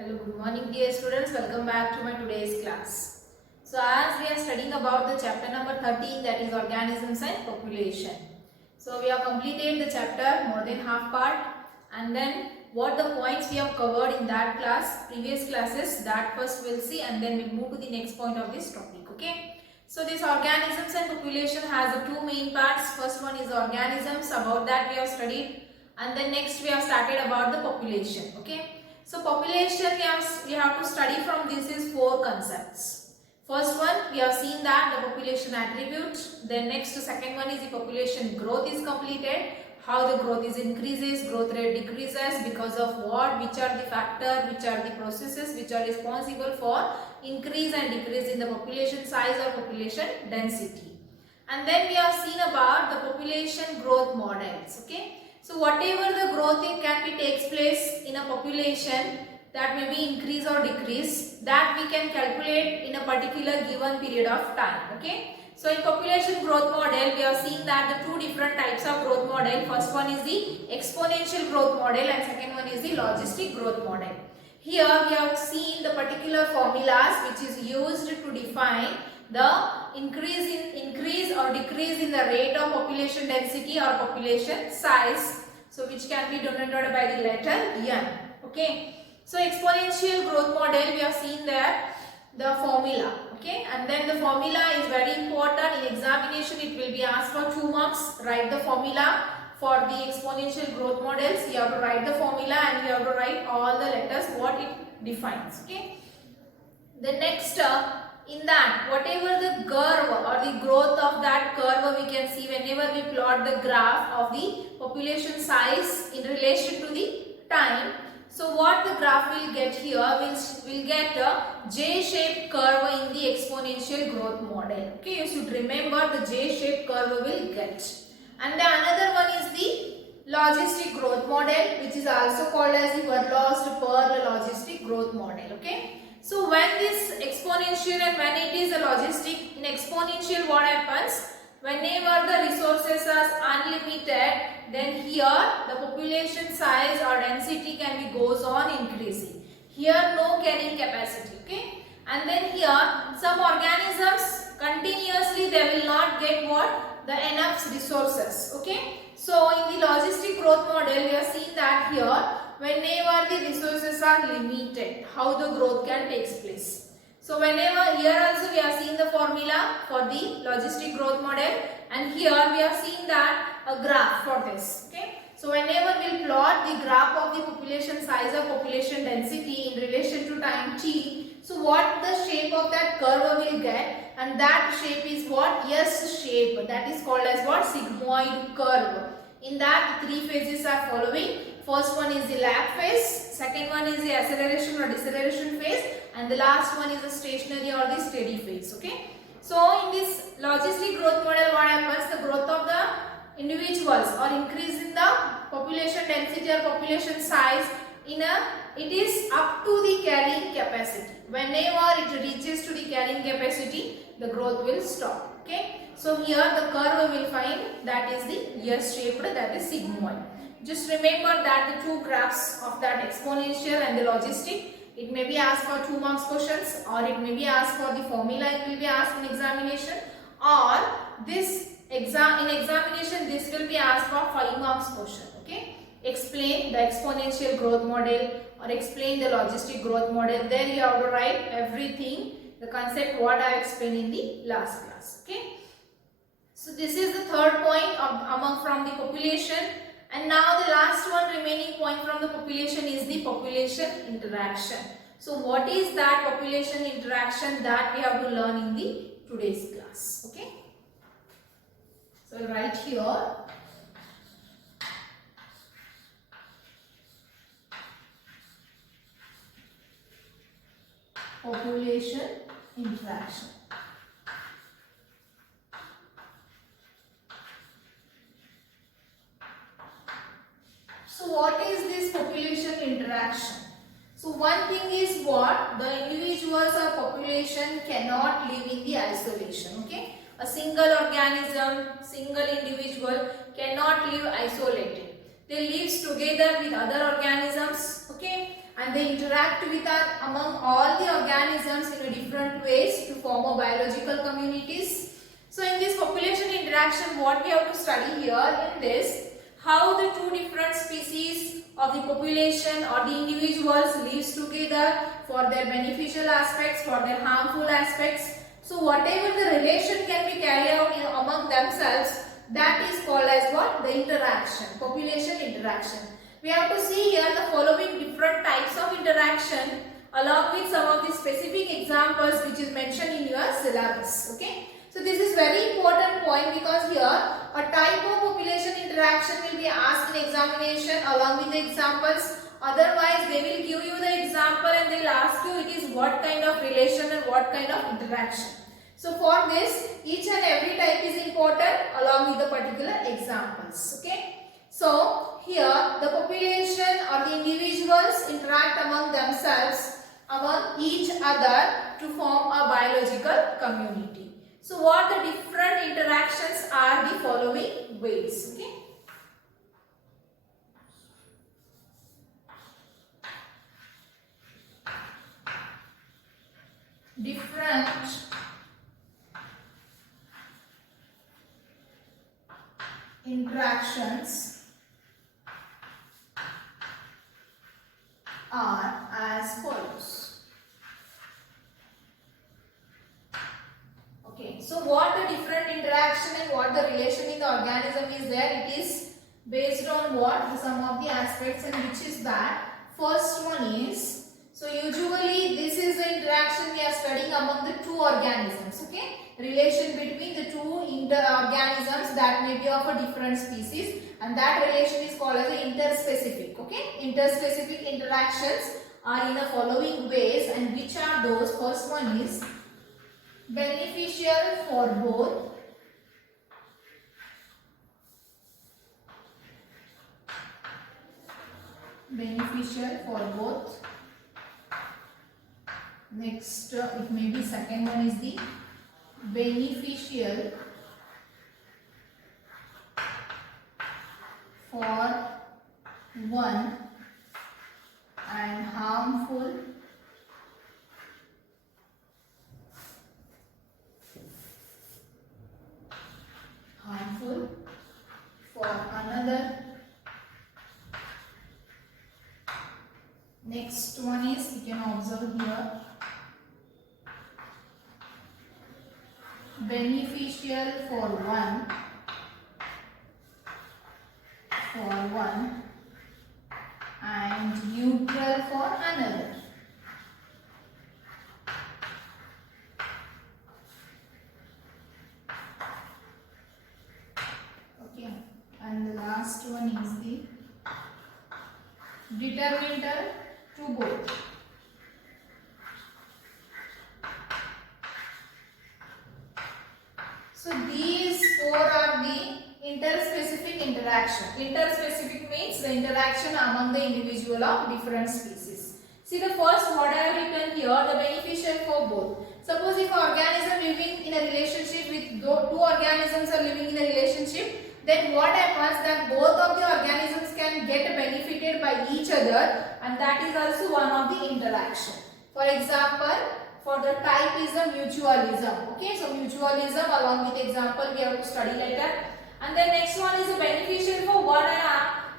Hello, good morning dear students. Welcome back to my today's class. So as we are studying about the chapter number 13, that is organisms and population. So we have completed the chapter more than half part, and then what the points we have covered in that class, previous classes, that first we'll see, and then we'll move to the next point of this topic. Okay. So this organisms and population has the two main parts. First one is organisms, about that we have studied, and then next we have started about the population. Okay. So population we have to study from this is four concepts. First one we have seen that the population attribute. Then next second one is the population growth is completed. How the growth is increases, growth rate decreases, because of what, which are the factor, which are the processes which are responsible for increase and decrease in the population size or population density. And then we have seen about the population growth models. Okay. So whatever the growth can be takes place in a population, that may be increase or decrease, that we can calculate in a particular given period of time. Okay. So in population growth model, we have seen that the two different types of growth model. First one is the exponential growth model and second one is the logistic growth model. Here we have seen the particular formulas which is used to define the increase or decrease in the rate of population density or population size, so which can be denoted by the letter n. Okay. So exponential growth model, we have seen there the formula. Okay, and then the formula is very important. In examination it will be asked for 2 marks. Write the formula for the exponential growth models. You have to write the formula and you have to write all the letters what it defines. Okay. The next in that, whatever the curve or the growth of that curve, we can see whenever we plot the graph of the population size in relation to the time. So what the graph will get here, will get a J-shaped curve in the exponential growth model. Okay, you should remember the J-shaped curve will get. And the another one is the logistic growth model, which is also called as the Verlost-Perl logistic growth model. Okay. So when this exponential and when it is a logistic, in exponential what happens? Whenever the resources are unlimited, then here the population size or density can be goes on increasing. Here no carrying capacity. Okay. And then here some organisms continuously they will not get what? The enough resources. Okay. So in the logistic growth model we have seen that here whenever the resources are limited, how the growth can takes place. So whenever here also we have seen the formula for the logistic growth model, and here we have seen that a graph for this. Okay. So whenever we plot the graph of the population size or population density in relation to time t, so what the shape of that curve will get, and that shape is what? S shape, that is called as what? Sigmoid curve. In that three phases are following. First one is the lag phase, second one is the acceleration or deceleration phase, and the last one is the stationary or the steady phase. Okay. So in this logistic growth model, what happens? The growth of the individuals or increase in the population density or population size it is up to the carrying capacity. Whenever it reaches to the carrying capacity, the growth will stop. Okay. So here the curve will find that is the S shaped, that is sigmoid. Just remember that the two graphs of that exponential and the logistic, it may be asked for 2 marks questions, or it may be asked for the formula, it will be asked in examination, or this in examination this will be asked for 5 marks question. Okay. Explain the exponential growth model or explain the logistic growth model. There you have to write everything, the concept what I explained in the last class. Okay. So this is the third point from the population. And now the last one remaining point from the population is the population interaction. So what is that population interaction that we have to learn in the today's class? Okay. So I'll write here. Population interaction. So what is this population interaction? So one thing is what? The individuals or population cannot live in the isolation. Okay. A single organism, single individual cannot live isolated. They live together with other organisms. Okay. and they interact with among all the organisms in a different ways to form a biological communities. So in this population interaction, what we have to study here in this, how the two different species of the population or the individuals lives together for their beneficial aspects, for their harmful aspects. So whatever the relation can be carried out among themselves, that is called as what? The interaction, population interaction. We have to see here the following different types of interaction along with some of the specific examples which is mentioned in your syllabus. Okay. So this is very important point because here a type of population interaction will be asked in examination along with the examples. Otherwise they will give you the example and they will ask you it is what kind of relation and what kind of interaction. So for this each and every type is important along with the particular examples. Okay. So here the population or the individuals interact among themselves, among each other to form a biological community. So what the different interactions are the following ways. Okay. Different interactions are as follows. Okay, so what the different interaction and what the relation in the organism is there, it is based on what? Some of the aspects, and which is that first one is, so usually this is the interaction we are studying among the two organisms. Okay, relation between the two organisms that may be of a different species, and that relation is called as the interspecific. Okay, interspecific interactions are in the following ways, and which are those? First one is beneficial for both, next it may be second one is the beneficial for one and harmful for another. Next one is, you can observe here, beneficial for one and neutral for another. Okay, and the last one is the determinant to both. So these four are the interspecific interaction. Interspecific means the interaction among the individual of different species. See the first what I have written here, the beneficial for both. Suppose if an organism living in a relationship with two organisms are living in a relationship, then what happens that both of the organisms can get benefited by each other, and that is also one of the interaction. For example, for the type is a mutualism. Okay, so mutualism along with example we have to study later. And then next one is a beneficial for one and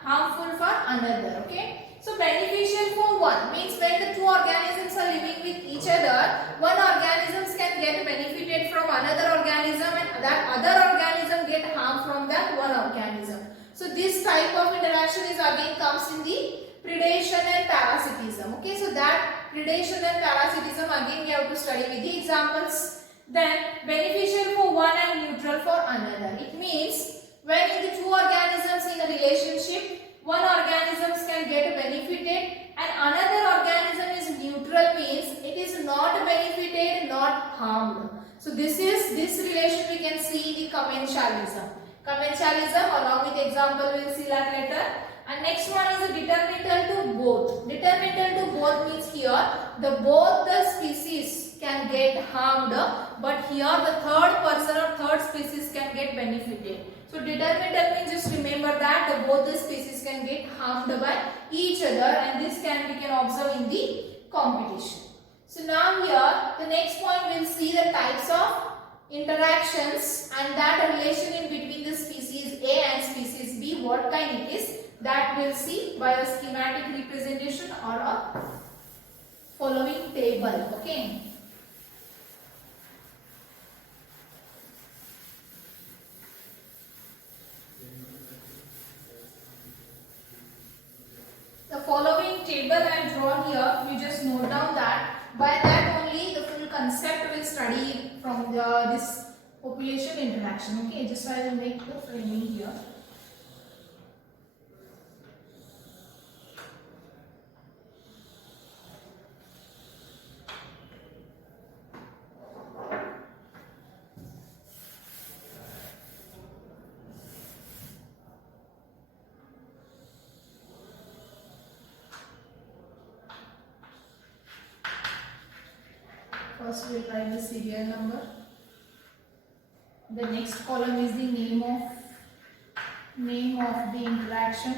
harmful for another. Okay, so beneficial for one means when the two organisms are living with each other, one organism can get benefited from another organism, and that other organism get harm from that one organism. So this type of interaction is again comes in the predation and parasitism. Okay, so that predation and parasitism again we have to study with the examples. Then beneficial for one and neutral for another. It means when the two organisms in a relationship, one organism can get benefited and another organism is neutral, means it is not benefited, not harmed. So this relation we can see in the commensalism. Commensalism along with example we will see that later. And next one is a determinant to both. Determinant to both means here both the species can get harmed, but here the third person or third species can get benefited. So determinant means just remember that both the species can get harmed by each other, and this we can observe in the competition. So now here the next point we'll see the types of interactions and that relation in between the species A and species B, what kind it is, that we'll see by a schematic representation or a following table. Okay. The following table I have drawn here, you just note down that. By that only the full concept will study from this population interaction. Okay, just I will make the framing here. First we will write the serial number. The next column is the name of the interaction,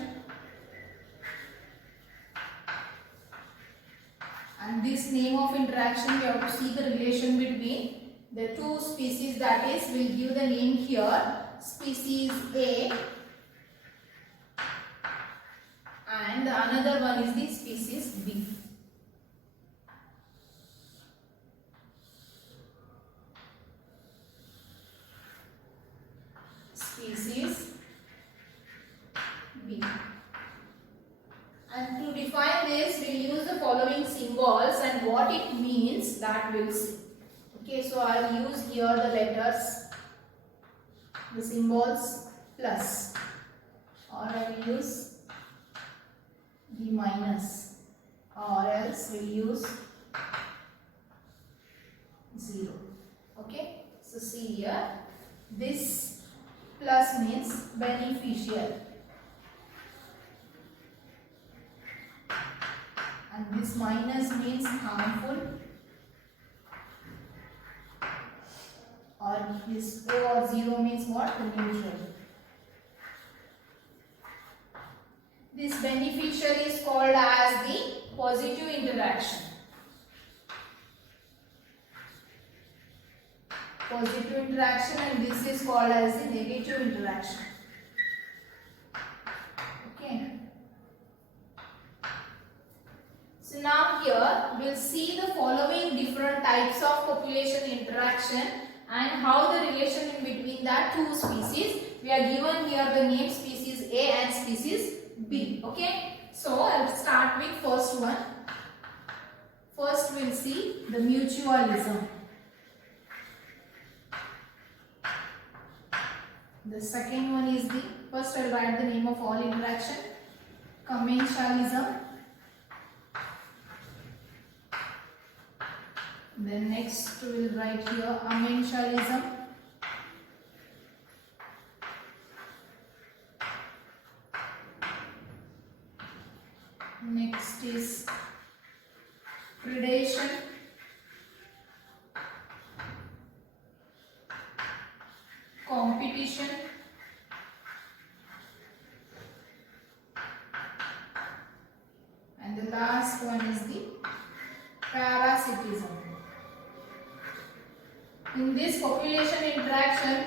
and this name of interaction we have to see the relation between the two species, that is we will give the name here species A, and the another one is the species B. Species B. And to define this, we will use the following symbols, and what it means that we'll see. Okay, so I will use here the letters, the symbols plus, or I will use the minus, or else we will use 0. Okay, so see here, this plus means beneficial, and this minus means harmful, or this O or 0 means what? Neutral. This beneficial is called as the positive interaction. Positive interaction, and this is called as the negative interaction. Okay. So now here we'll see the following different types of population interaction and how the relation in between that two species. We are given here the name species A and species B. Okay. So I'll start with first one. First we'll see the mutualism. The second one is the, first I will write the name of all interaction, commensalism. Then next we will write here amensalism. Next is predation. Competition, and the last one is the parasitism. In this population interaction,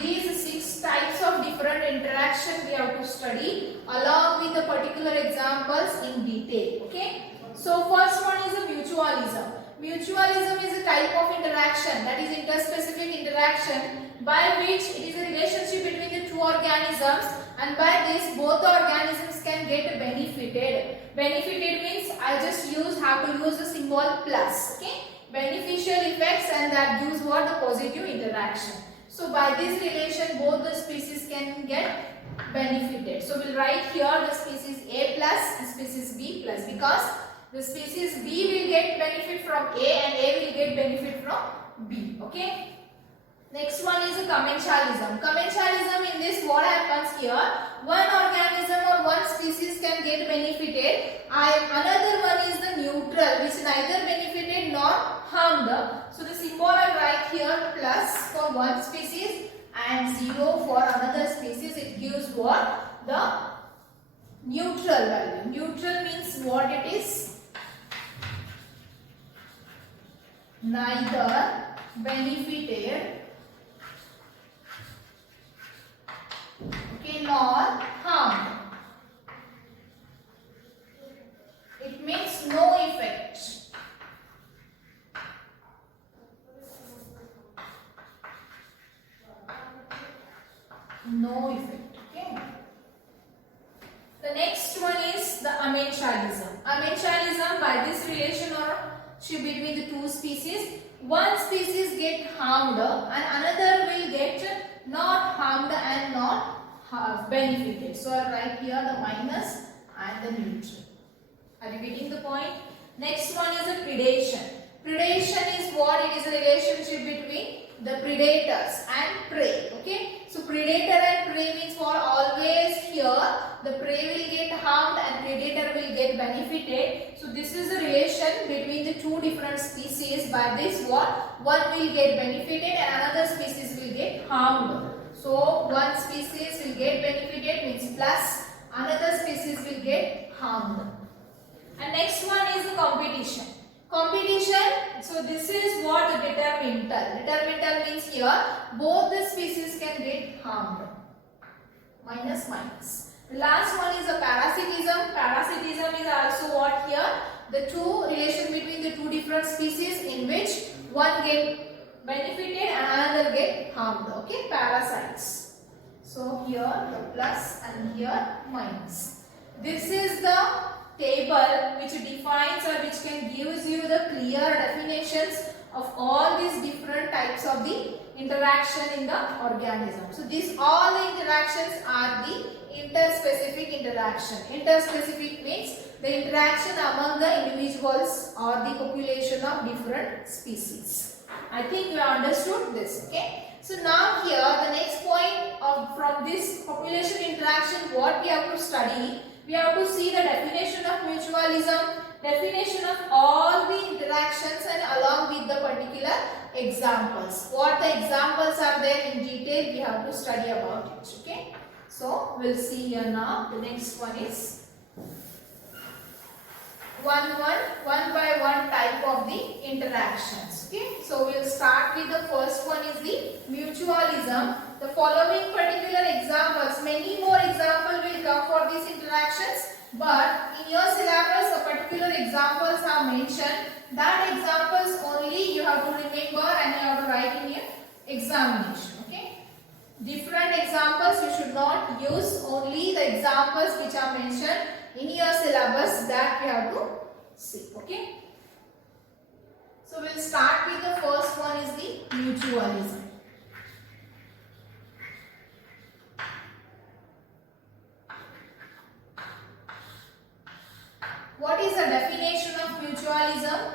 these 6 types of different interaction we have to study along with the particular examples in detail. Okay. So first one is a mutualism. Mutualism is a type of interaction, that is interspecific interaction, by which it is a relationship between the two organisms, and by this both the organisms can get benefited. Benefited means I just have to use the symbol plus. Okay, beneficial effects, and that gives what? The positive interaction. So by this relation both the species can get benefited. So we'll write here the species A plus and species B plus, because the species B will get benefit from A and A will get benefit from B. Okay. Next one is a commensalism. Commensalism, in this what happens here? One organism or one species can get benefited. Another one is the neutral, which neither benefited nor harmed. So the symbol I write here plus for one species and 0 for another species. It gives what? The neutral value. Neutral means what it is? Neither benefited, okay, nor harmed. It means no effect. No effect. Okay. The next one is the amensalism. Amensalism, by this relation or between the two species, one species get harmed and another will get not harmed and not benefited. So I write here the minus and the neutral. Are you getting the point? Next one is a predation. Predation is what? It is a relationship between the predators and prey. Okay. So predator and prey means what? Always here the prey will get harmed and predator will get benefited. So this is the relation between the two different species. By this what? One will get benefited and another species will get harmed. So one species will get benefited means plus, another species will get harmed. And next one is the competition. Competition, so this is what the detrimental. Detrimental means here both the species can get harmed. Minus minus. The last one is a parasitism. Parasitism is also what here? The two relation between the two different species in which one get benefited and another get harmed. Okay, parasites. So here the plus and here minus. This is the table which defines or which can gives you the clear definitions of all these different types of the interaction in the organism. So these all the interactions are the interspecific interaction. Interspecific means the interaction among the individuals or the population of different species. I think you have understood this. Okay. So now here the next point from this population interaction, what we have to study. We have to see the definition of mutualism, definition of all the interactions and along with the particular examples. What the examples are there in detail, we have to study about it. Okay. So we'll see here now. The next one is one by one type of the interactions. Okay. So we'll start with the first one is the mutualism. The following particular examples, many more examples will come for these interactions, but in your syllabus a particular examples are mentioned. That examples only you have to remember and you have to write in your examination. Okay. Different examples you should not use, only the examples which are mentioned in your syllabus that you have to see. Okay. So we'll start with the first one is the mutualism. What is the definition of mutualism?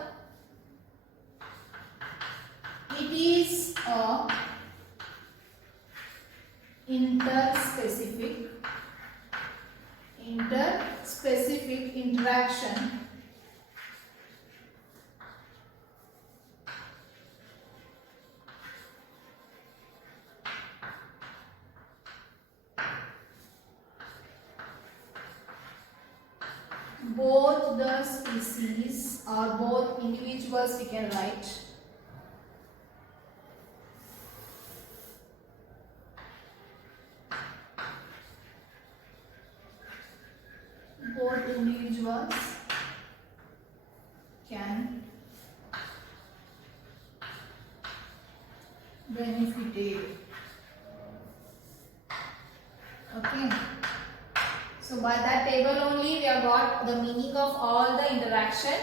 It is a interspecific interaction both the species or both individuals, we can write, both individuals can benefit. Okay. So by that table only we have got the meaning of all the interaction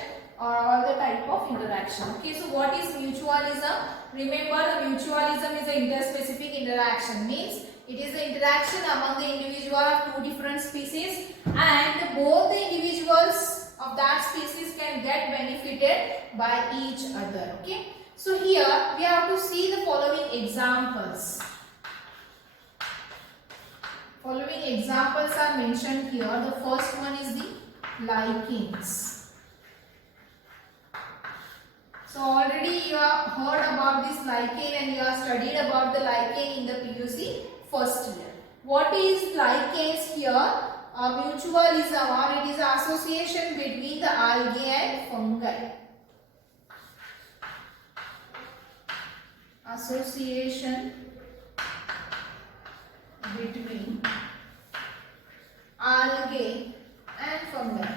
or all the type of interaction. Okay, so what is mutualism? Remember, the mutualism is an interspecific interaction, means it is the interaction among the individual of two different species and both the individuals of that species can get benefited by each other. Okay, so here we have to see the following examples. Following examples are mentioned here. The first one is the lichens. So already you have heard about this lichen and you have studied about the lichen in the PUC first year. What is lichens here? A mutualism, or it is an association between the algae and fungi. Association between algae and fungi.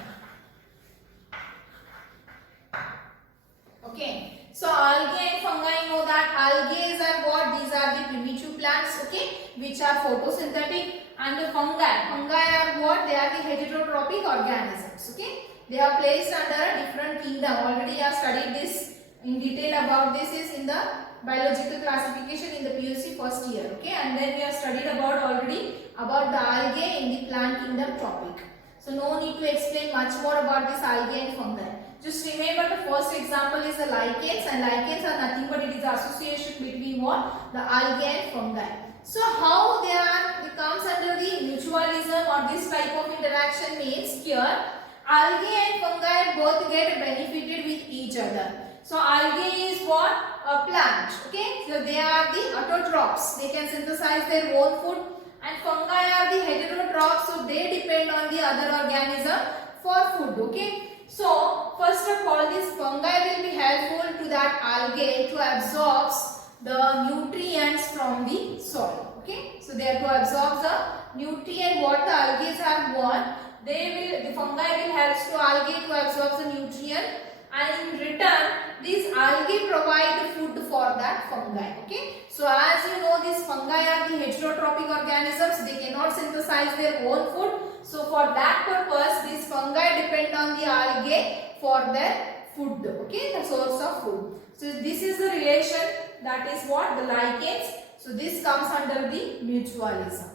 Okay, so algae and fungi, know that algae are what? These are the primitive plants, okay, which are photosynthetic, and the fungi are what? They are the heterotrophic organisms, okay. They are placed under a different kingdom. Already I have studied this in detail about this is in the biological classification in the PUC first year, okay, and then we have studied about already about the algae in the plant kingdom topic. So no need to explain much more about this algae and fungi. Just remember the first example is the lichens, and lichens are nothing but it is the association between what? The algae and fungi. So how they are, it comes under the mutualism or this type of interaction means here algae and fungi both get benefited with each other. So algae is what? A plant, okay. So they are the autotrophs, they can synthesize their own food, and fungi are the heterotrophs, so they depend on the other organism for food, okay. So first of all, this fungi will be helpful to that algae to absorb the nutrients from the soil, okay. So they are to absorb the nutrient what the algae have want. The fungi will help to algae to absorb the nutrient, and in return these algae provide the food for that fungi, okay. So as you know, these fungi are the heterotrophic organisms, they cannot synthesize their own food. So for that purpose, these fungi depend on the algae for their food, okay, the source of food. So this is the relation, that is what? The lichens. So this comes under the mutualism.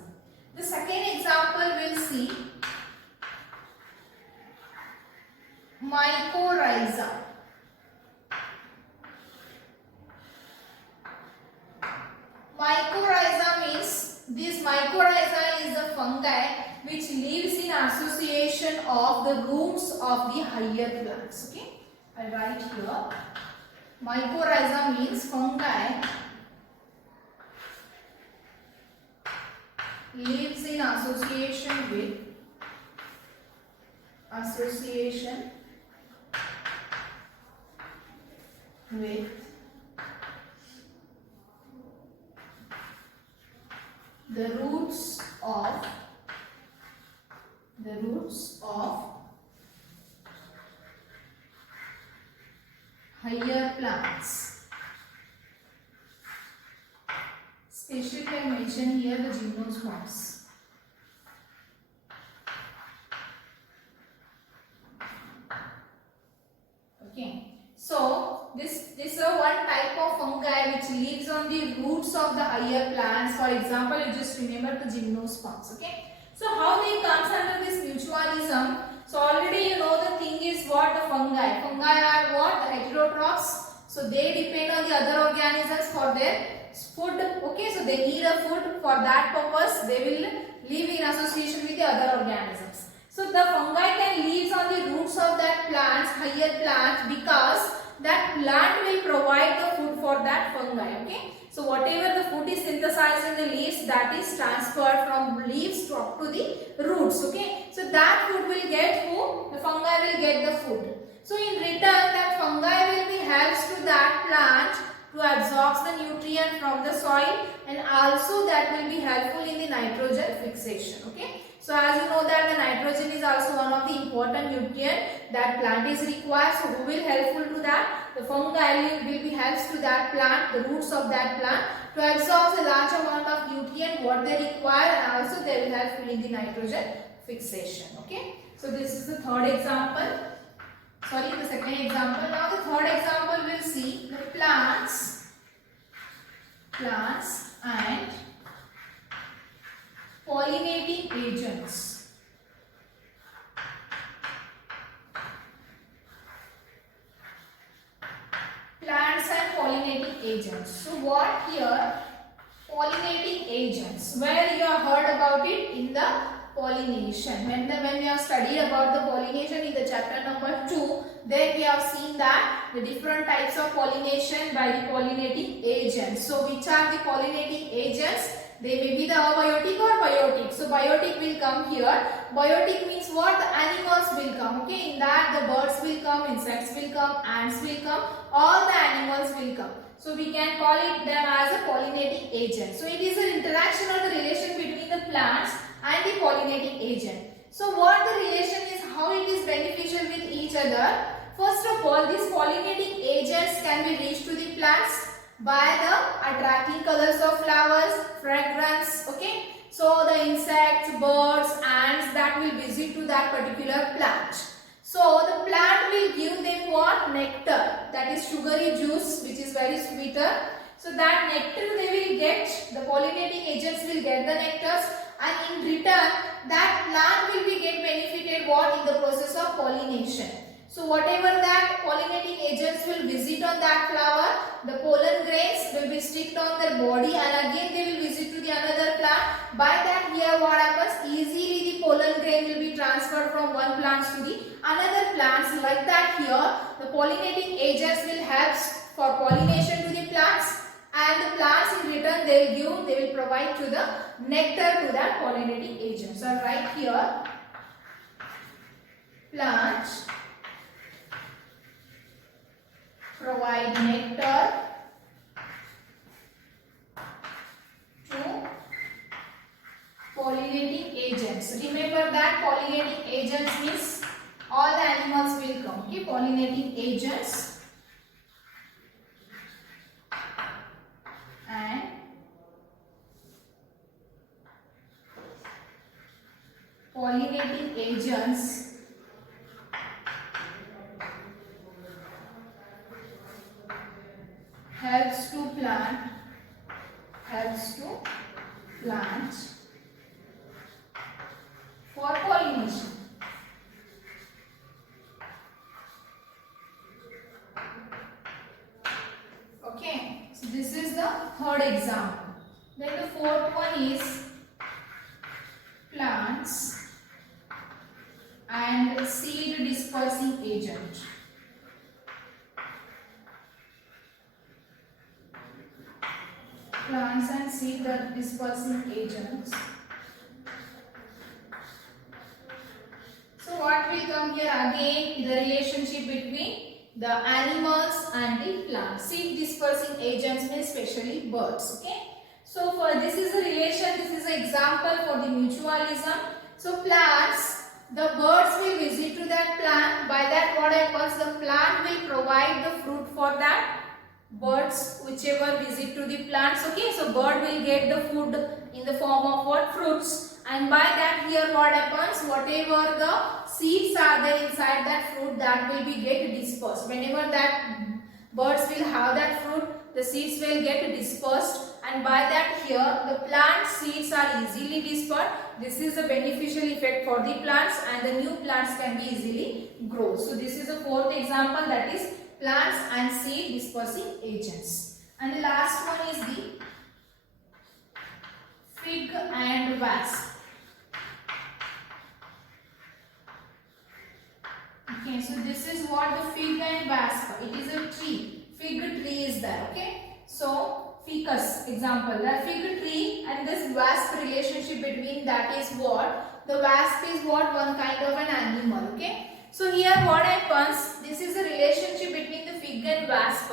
The second example we'll see mycorrhiza. Mycorrhiza means, this mycorrhiza is a fungi which lives in association of the roots of the higher plants, okay. I'll write here. Mycorrhiza means fungi lives in association with the roots of higher plants. Especially I mention here the gymnosperms. Okay. So this is one type of fungi which lives on the roots of the higher plants. For example, you just remember the gymnosperms. Okay. So how they comes under this mutualism? So already you know the thing is what? The fungi. Fungi are what? The heterotrophs. So they depend on the other organisms for their food. Okay. So they need a food. For that purpose, they will live in association with the other organisms. So the fungi can live on the roots of that plants, higher plants, because that plant will provide the food for that fungi. Okay. So whatever the food is synthesized in the leaves, that is transferred from leaves to up to the roots. Okay. So that food will get who? The fungi will get the food. So in return, that fungi will be helps to that plant to absorb the nutrient from the soil, and also that will be helpful in the nitrogen fixation. Okay. So as you know that the nitrogen is also one of the important nutrient that plant is required. So who will helpful to that? The fungi will be helps to that plant, the roots of that plant, to absorb a large amount of nutrient what they require, and also they will help in the nitrogen fixation. Okay. So this is the third example. Sorry, the second example. Now the third example we'll see the plants and pollinating agents. Plants and pollinating agents. So what here? Pollinating agents. Where you have heard about it? In the pollination. When we have studied about the pollination in the chapter number 2, then we have seen that the different types of pollination by the pollinating agents. So which are the pollinating agents? They may be the abiotic or biotic. So biotic will come here. Biotic means what? The animals will come. Okay, in that the birds will come, insects will come, ants will come, all the animals will come. So we can call it them as a pollinating agent. So it is an interaction or the relation between the plants and the pollinating agent. So what the relation is, how it is beneficial with each other. First of all, these pollinating agents can be reached to the plants by the attracting colors of flowers, fragrance, okay. So the insects, birds, ants that will visit to that particular plant. So the plant will give them what? Nectar, that is sugary juice which is very sweeter. So that nectar they will get, the pollinating agents will get the nectars, and in return that plant will be get benefited what? In the process of pollination. So whatever that pollinating agents will visit on that flower, the pollen grains will be sticked on their body, and again they will visit to the another plant. By that here what happens? Easily the pollen grain will be transferred from one plant to the another plants. Like that here, the pollinating agents will help for pollination to the plants, and the plants in return they will provide to the nectar to that pollinating agent. So right here, plants provide nectar to pollinating agents. Remember that pollinating agents means all the animals will come. Okay, pollinating agents and pollinating agents helps to plant for pollination. Okay, so this is the third example. Then the fourth one is plants and seed dispersing agent. Plants and seed dispersing agents. So what will come here again? The relationship between the animals and the plants. Seed dispersing agents means especially birds. Okay. So for this is a relation. This is an example for the mutualism. So plants, the birds will visit to that plant. By that what happens? The plant will provide the fruit for that birds whichever visit to the plants. Okay, so bird will get the food in the form of what? Fruits, and by that here what happens? Whatever the seeds are there inside that fruit, that will be get dispersed. Whenever that birds will have that fruit, the seeds will get dispersed, and by that here the plant seeds are easily dispersed. This is a beneficial effect for the plants, and the new plants can be easily grow. So this is a fourth example, that is plants and seed dispersing agents. And the last one is the fig and wasp. Okay, so this is what the fig and wasp. It is a tree. Fig tree is there. Okay, so ficus example. The fig tree and this wasp relationship between that is what? The wasp is what? One kind of an animal. Okay. So here what happens, this is a relationship between the fig and wasp.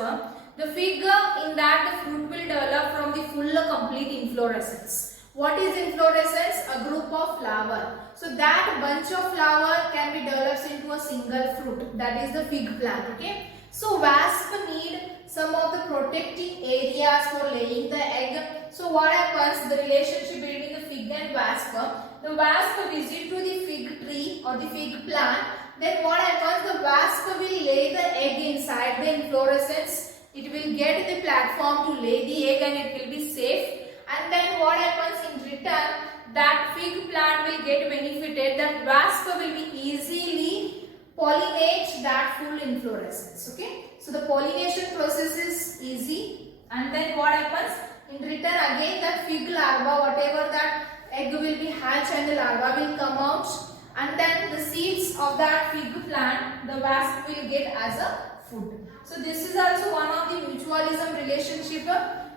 The fig, in that the fruit will develop from the full complete inflorescence. What is inflorescence? A group of flower. So that bunch of flower can be developed into a single fruit. That is the fig plant. Okay. So wasp need some of the protecting areas for laying the egg. So what happens? The relationship between the fig and wasp. The wasp visit to the fig tree or the fig plant. Then what happens? The wasp will lay the egg inside the inflorescence. It will get the platform to lay the egg and it will be safe. And then what happens in return? That fig plant will get benefited. That wasp will be easily pollinate that full inflorescence. Okay. So the pollination process is easy. And then what happens? In return again that fig larva, whatever that egg will be hatched and the larva will come out, and then the seeds of that fig plant the wasp will get as a food. So this is also one of the mutualism relationship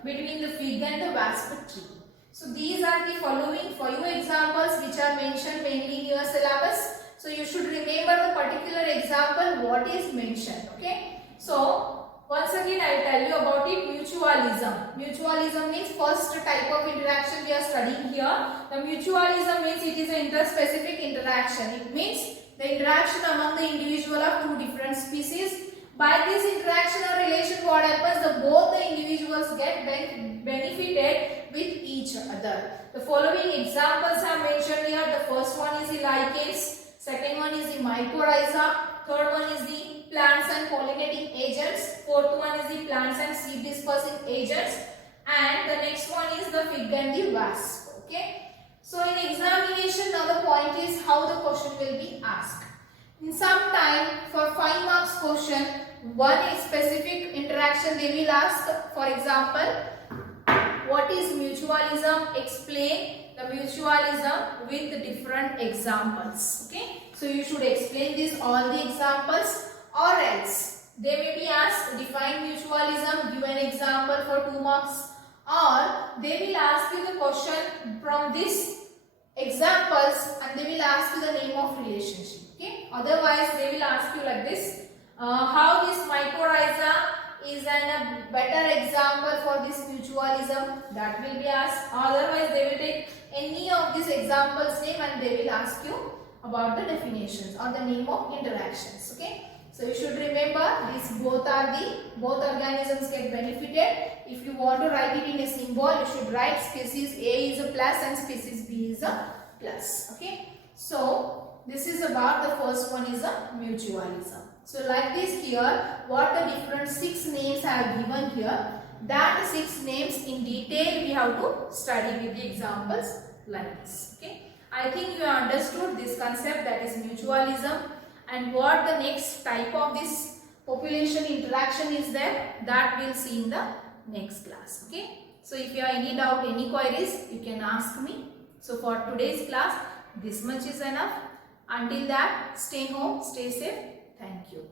between the fig and the wasp tree. So these are the following 5 examples which are mentioned mainly in your syllabus. So you should remember the particular example what is mentioned. Okay. So once again I will tell you about it. Mutualism. Mutualism means first type of interaction we are studying here. The mutualism means it is an interspecific interaction. It means the interaction among the individual of 2 different species. By this interaction or relation, what happens? Both the individuals get benefited with each other. The following examples are mentioned here. The first one is the lichens, second one is the mycorrhiza, third one is the plants and pollinating agents, fourth one is the plants and seed dispersing agents, and the next one is the fig and the wasp. Okay. So in examination, now the point is how the question will be asked. In some time, for 5 marks question, one specific interaction they will ask. For example, what is mutualism? Explain the mutualism with different examples. Okay. So you should explain this all the examples, or else they may be asked define mutualism, give an example for 2 marks, or they will ask you the question from these examples and they will ask you the name of relationship. Okay. Otherwise they will ask you like this. How this mycorrhiza is a better example for this mutualism, that will be asked. Otherwise they will take any of these examples name and they will ask you about the definitions or the name of interactions. Okay. So you should remember these both organisms get benefited. If you want to write it in a symbol, you should write species A is a plus and species B is a plus. Okay. So this is about the first one is a mutualism. So like this here, what the different 6 names I have given here, that 6 names in detail we have to study with the examples like this. Okay. I think you have understood this concept, that is mutualism, and what the next type of this population interaction is there, that we'll see in the next class. Okay. So if you have any doubt, any queries, you can ask me. So for today's class, this much is enough. Until that, stay home, stay safe. Thank you.